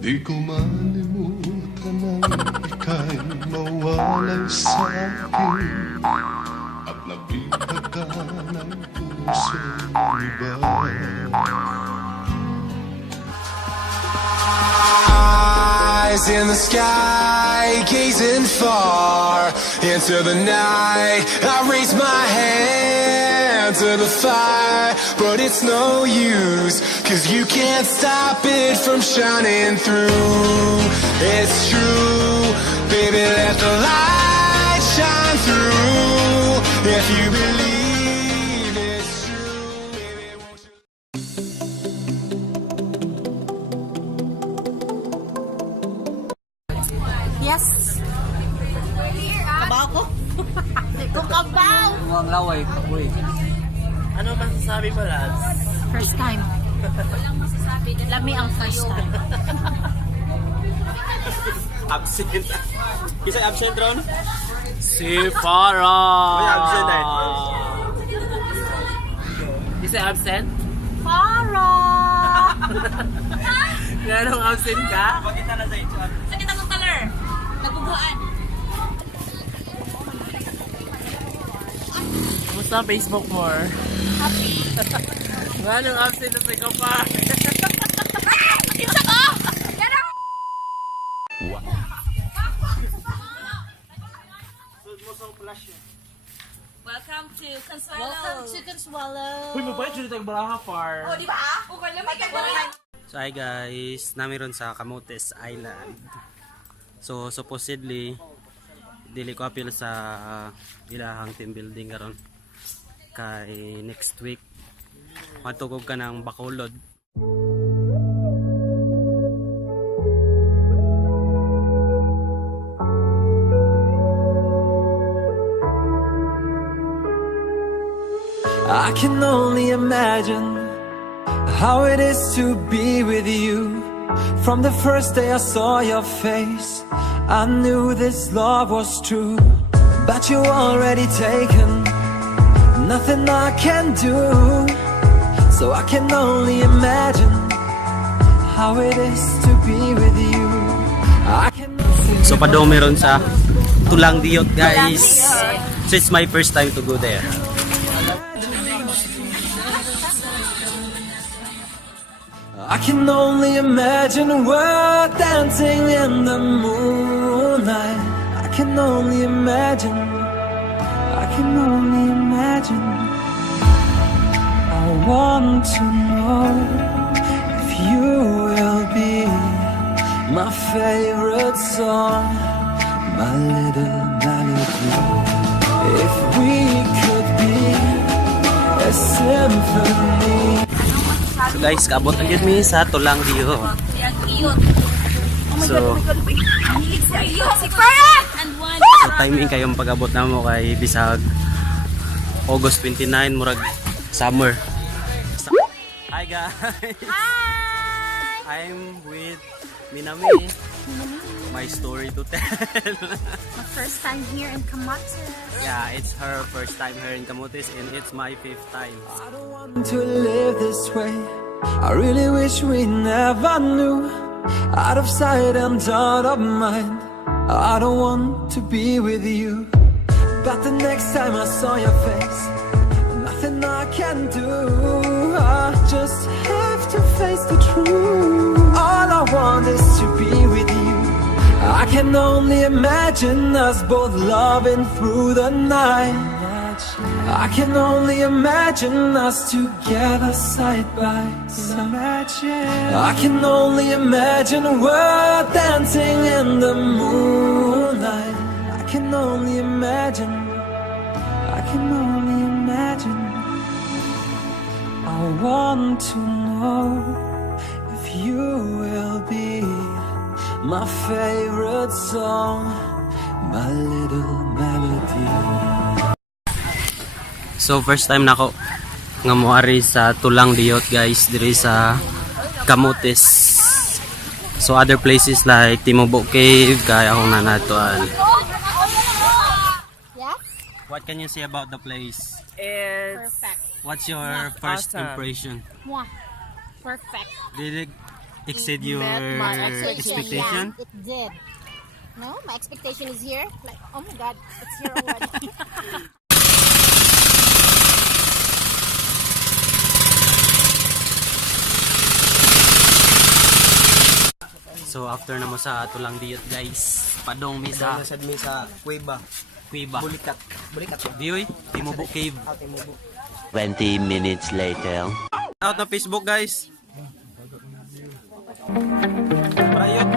Di ko malimutan ang ika'y mawalay sa akin at nabihag ka ng puso ng iba. Eyes in the sky, gazing far into the night. I raise my hand to the fire, but it's no use, 'cause you can't stop it from shining through. It's true, baby, let the light shine through. If you believe it's true, baby, won't you? Yes. Kabaw ko? Ito kabaw! Ang laway, uy. Ano masasabi mo, lads? First time. Walang masasabi. Lami ang first time. Absent. Kisay absent, Ron? Si Farah! May absent eh. Kisay absent? Para! Ganong absent ka? Pakita na sa ito. Sakit ang color. Naguguan. Kumusta ang Facebook mo? Happy. Ganong absent na sa ikaw pa? Isa ko! Yan ako! Welcome to Consuelo. Welcome to Consuelo. Uy, mabait dyan tayong baraha, far. Oh, di ba? Okay lang, may gagawin. So hi guys, namin ron sa Camotes Island. So supposedly dili ko apil sa ilahang team building karon kay next week matugog ka ng Bacolod. I can only imagine how it is to be with you. From the first day I saw your face, I knew this love was true. But you already taken, nothing I can do. So I can only imagine how it is to be with you. I can So padong meron sa Tulang Diot guys. So it's my first time to go there. I can only imagine we're dancing in the moonlight. I can only imagine. I can only imagine. I want to know if you will be my favorite song, my little melody. If we could be a symphony. So guys, kaabot na yun mi sa Tulang Diot. Yan, cute. Oh my So, God, oh my God. Hilig sa iyo. Si Farah! And one. so timing kayong pag-abot na mo kay bisag August 29 murag summer. Hi guys. Hi! I'm with Minami. My story to tell. My first time here in Camotes. Yeah, it's her first time here in Camotes and it's my 5th time. I don't want to live this way. I really wish we never knew. Out of sight and out of mind. I don't want to be with you. But the next time I saw your face, nothing I can do. I just have to face the truth. All I want is to be with you. I can only imagine us both loving through the night. I can only imagine us together side by side. I can only imagine we're dancing in the moonlight. I can only imagine. I can only imagine. I want to know if you will be my favorite song, my little melody. So first time nako nga moari sa Tulang Diot guys diri sa Camotes. So other places like Timobo Cave kaya akong nanatuan. Yes? What can you say about the place? It's Perfect. What's your first Awesome. impression? Mwah. Perfect. Dili exceed your expectation? Yeah, it did. No, my expectation is here. Like, oh my God, it's here already. So after na mo sa Tulang Diot guys, padong mi sa Nasad mi sa Cueva. Cueva. Bulikat. Dioy, Timubo Cave. 20 minutes later. Out na Facebook guys. Prayot.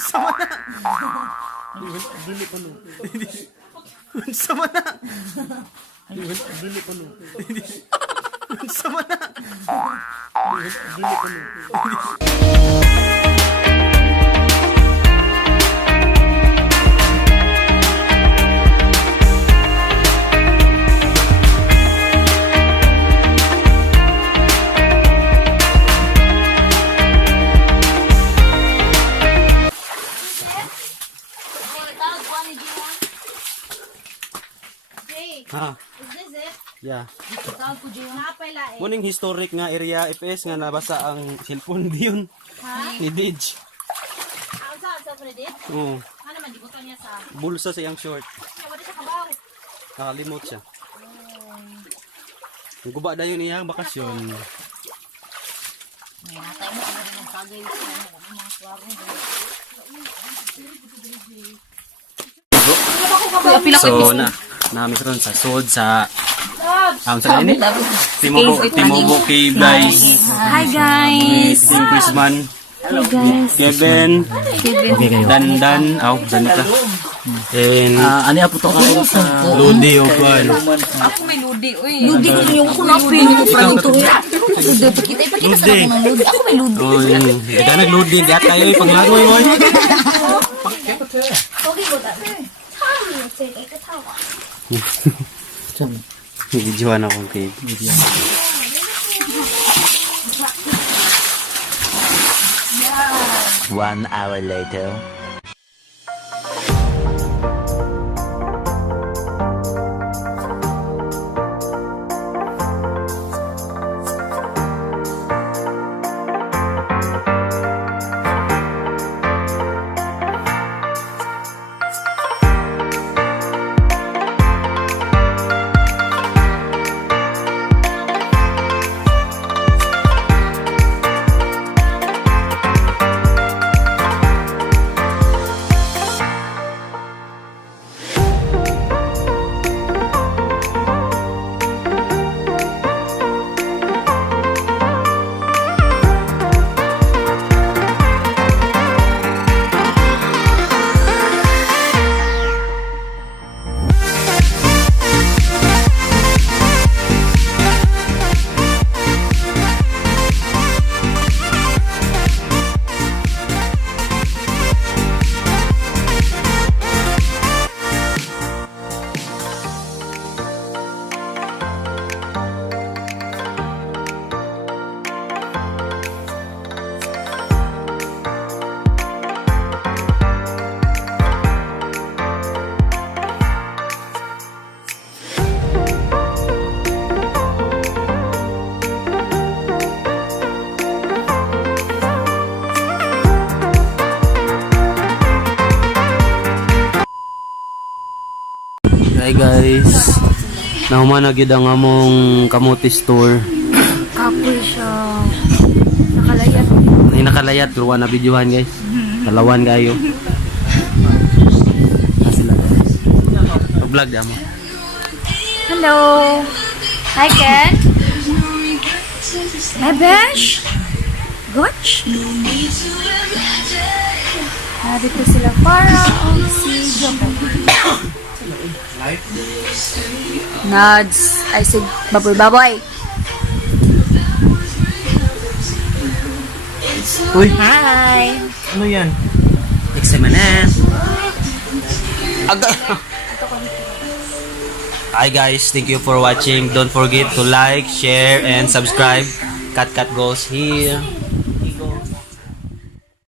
Sama na. Sama na. Ha. Is this it? Yeah. Tawag ko dyan. Napay Muning historic nga area FS nga nabasa ang cellphone diyon. Ha? Ni Didge. Saan mo na din? Oo. Ano naman, dibutan niya sa... Bulsa sa iyang short. Wala siya kabaw. Nakalimot siya. Ang guba na yun iyang bakasyon. Natay mo, ano rin ang sagay ito. Mga kwarong. So nami ron sa sod sa sa ini Timubo Cave guys. Hi guys! Team Chrisman. Hello guys! Kevin. Dan. Danita. And Ani apo to ako sa Lodi o Kwan. Ako may ludi, uy. Ludi ko yung kunapin mo pa nito. Ludi, ipakita sa ako ng ludi. Ako may ludi. Oh, yun. Ika nagludi. Di at kayo panglagoy mo. Okay ko dati. Videoan akong cave. 1 hour later. Hi guys. Nahuman na gid ang among Camotes store. Kapoy siya. Nakalayat. Ay nakalayat pero na videohan guys. Dalawan kayo. Sila guys. Vlog damo. Hello! Hi Ken! Hi Besh! Gotch! Dito sila para si Joko. Nods. I said, baboy. Uy, Hi! ano yan? next time na. Aga. Hi guys, thank you for watching. Don't forget to like, share, and subscribe. Cat goes here. He goes.